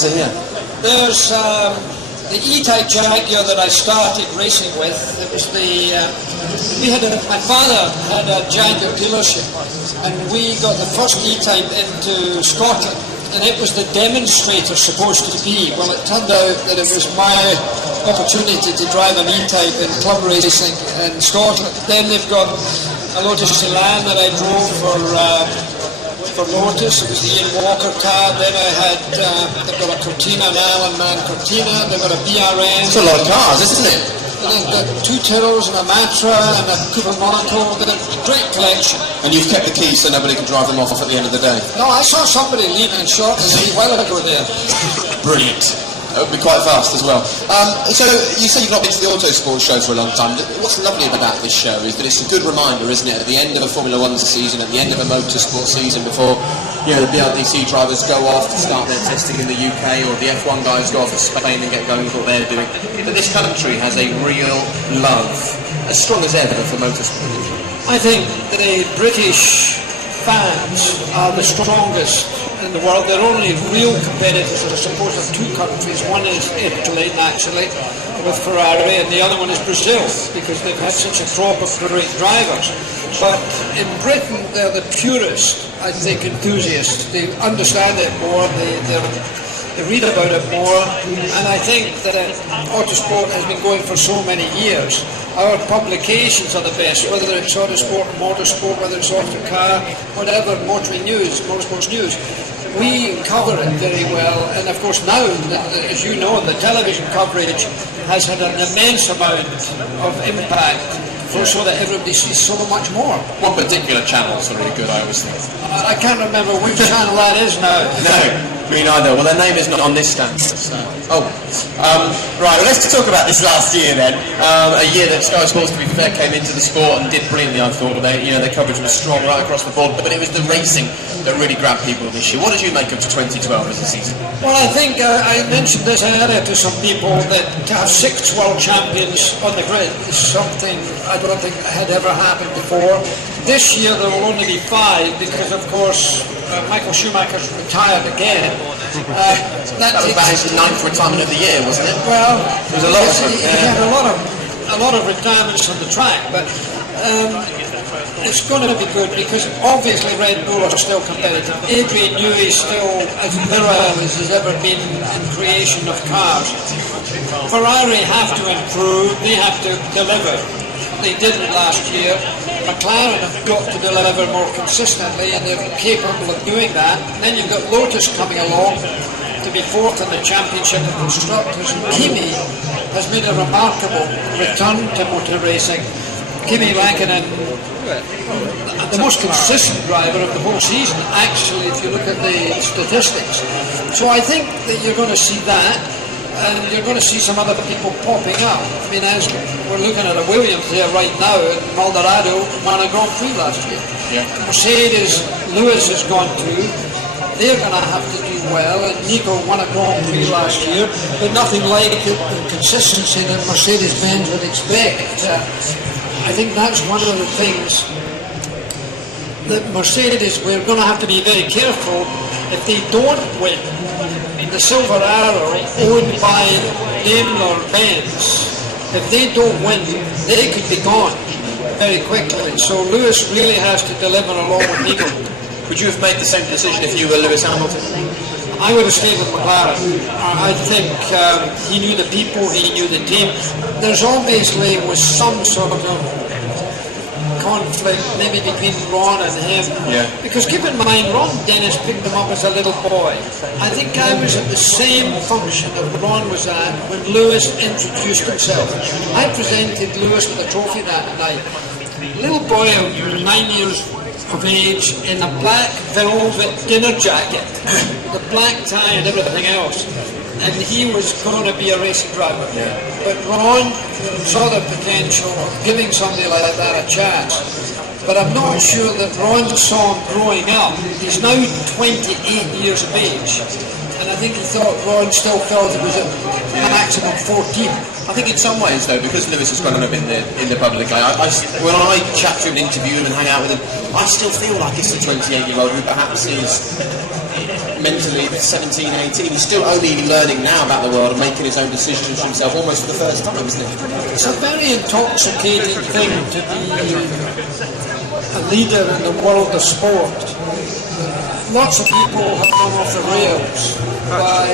how's it here? There's the E-Type Jaguar that I started racing with. It was my father had a Jaguar dealership, and we got the first E-Type into Scotland, and it was the demonstrator supposed to be. Well, it turned out that it was my opportunity to drive an E-Type in club racing in Scotland. Then they've got a Lotus Elan that I drove for Lotus. It was the Ian Walker car. Then they've got a Cortina, an Allen Man Cortina. They've got a BRN. It's a lot of cars, isn't it? And they've got two Tyrrells and a Matra and a Cooper Monaco. They've got a great collection. And you've kept the keys so nobody can drive them off at the end of the day? No, I saw somebody leaving shortly a while ago there. Brilliant. That would be quite fast as well. So you said you've not been to the Autosport show for a long time. What's lovely about this show is that it's a good reminder, isn't it, at the end of a Formula 1 season, at the end of a motorsport season, before the BRDC drivers go off to start their testing in the UK, or the F1 guys go off to Spain and get going with what they're doing. But this country has a real love, as strong as ever, for motorsport. I think the British fans are the strongest in the world. Their only real competitors are supposed of two countries. One is Italy, naturally, with Ferrari, and the other one is Brazil, because they've had such a crop of great drivers. But in Britain, they're the purest, I think, enthusiasts. They understand it more, they read about it more, and I think that Autosport has been going for so many years. Our publications are the best, whether it's Autosport, Motorsport, whether it's Autocar, whatever, Motorsports News. We cover it very well, and of course now, as you know, the television coverage has had an immense amount of impact, so that everybody sees so much more. One particular channel is really good, I always think. I can't remember which channel that is now. No, me neither. Well, their name is not on this stand. So. Right, well, let's talk about this last year then. A year that Sky Sports, to be fair, came into the sport and did brilliantly, I thought. Their coverage was strong right across the board, but it was the racing that really grabbed people this year. What did you make of 2012 as a season? Well, I think I mentioned this earlier to some people, that to have 6 world champions on the grid is something I don't think had ever happened before. This year there will only be 5 because, of course, Michael Schumacher's retired again. That was about his 9th retirement of the year, wasn't it? Well, there was a lot of them. He had a lot of retirements on the track, but it's going to be good because obviously Red Bull are still competitive. Adrian Newey is still as virile as has ever been in creation of cars. Ferrari have to improve, they have to deliver. They didn't last year. McLaren have got to deliver more consistently, and they're capable of doing that. And then you've got Lotus coming along to be 4th in the Championship of Constructors. And Kimi has made a remarkable return to motor racing. Kimi Räikkönen, the most consistent driver of the whole season, actually, if you look at the statistics. So I think that you're going to see that. And you're going to see some other people popping up. I mean, as we're looking at a Williams there right now, Maldonado won a Grand Prix last year. Yeah. Mercedes, Lewis has gone through. They're going to have to do well. And Nico won a Grand Prix last year, but nothing like the consistency that Mercedes-Benz would expect. I think that's one of the things that Mercedes, we're going to have to be very careful if they don't win. The Silver Arrow, owned by Daimler-Benz, if they don't win, they could be gone very quickly. So Lewis really has to deliver along with Nico. Would you have made the same decision if you were Lewis Hamilton? I would have stayed with McLaren. I think he knew the people, he knew the team. There's obviously was some sort of conflict maybe between Ron and him, because keep in mind Ron Dennis picked him up as a little boy. I think I was at the same function that Ron was at when Lewis introduced himself. I presented Lewis with a trophy that night. Little boy of 9 years of age in a black velvet dinner jacket, the black tie and everything else, and he was going to be a racing driver. But Ron saw the potential of giving somebody like that a chance. But I'm not sure that Ron saw him growing up. He's now 28 years of age, and I think he thought Ron still felt it was a maximum 14. I think in some ways, though, because Lewis has grown up in the public eye, when I chat to him and interview him and hang out with him, I still feel like it's a 28-year-old who perhaps is mentally 17, 18. He's still only learning now about the world and making his own decisions for himself almost for the first time, isn't it? It's a very intoxicating thing to be a leader in the world of sport. Lots of people have gone off the rails by